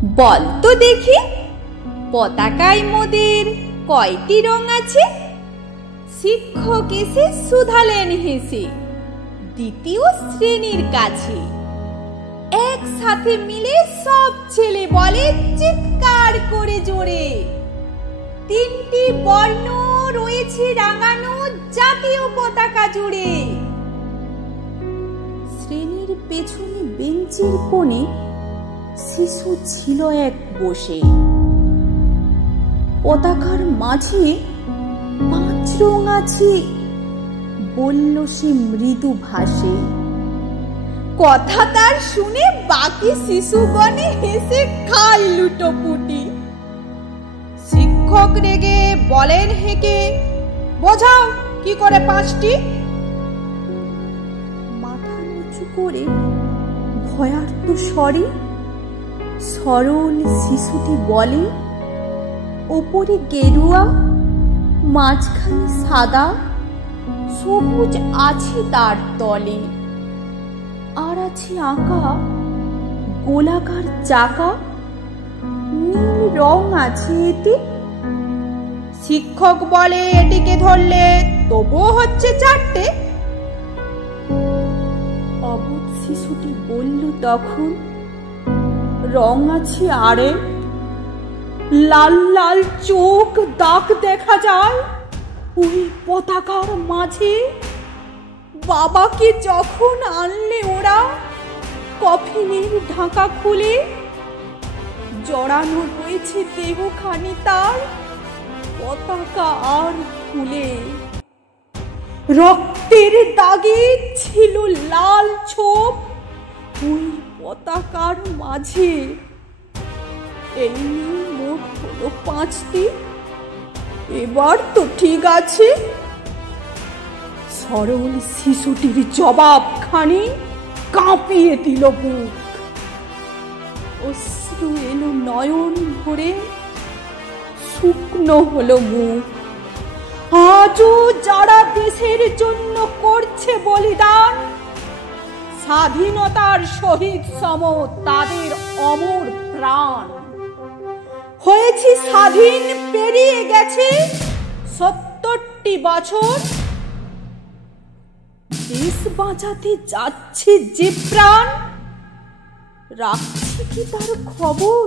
বল তো দেখি, পতাকায় মোদের কয়টি রং আছে? শিক্ষক এসে শুধালেন হেসে দ্বিতীয় শ্রেণীর কাছে। একসাথে মিলে সব ছেলে বলে চিৎকার করে জোরে, তিনটি বর্ণ রয়েছে রাঙানো জাতীয় পতাকা জুড়ে। শ্রেণীর পেছনে বেঞ্চের কোণে শিশু ছিল এক বসে। পতাকার মাঝে 5 রং আছে, বলল সে মৃদু ভাষে। কথা তার শুনে বাকি শিশুগণে হেসে খায় লুটোপুটি। শিক্ষক রেগে বলেন হেঁকে, বোঝাও কি করে 5টি? মাথা নিচু করে ভয়ার্ত স্বরে সরল শিশুটি বলে, ওপরে গেরুয়া, মাঝখানে সাদা, সবুজ আছে তার তলে, আর আছে আঁকা গোলাকার চাকা, নীল রং আছে এতে। শিক্ষক বলে, এটিকে ধরলে তবুও হচ্ছে 4টে। অবুঝ শিশুটি বলল তখন, রং আছে আরে, লাল লাল চোখ দাগ দেখা যায় ওই পতাকার মাঝে। বাবাকে যখন আনলে ওরা কফিনের ঢাকা খুলে, জড়ানো রয়েছে দেহখানি তার পতাকা আর ফুলে। রক্তের দাগে ছিল লাল ছোপ ওই পতাকার মাঝে। এই নিয়ে মোট হলো 5টি, এবার তো ঠিক আছে। সরল শিশুটির জবাবখানি কাঁপিয়ে দিল বুক। অশ্রু এলো নয়ন ভরে, শুকনো হলো মুখ। আজও যারা দেশের জন্য করছে বলিদান, স্বাধীনতার শহীদ সম তাদের অমর প্রাণ। হয়েছি স্বাধীন, পেরিয়ে গেছে 70টি বছর, দেশ বাঁচাতে যাচ্ছে যে প্রাণ, রাখছি কি তার খবর?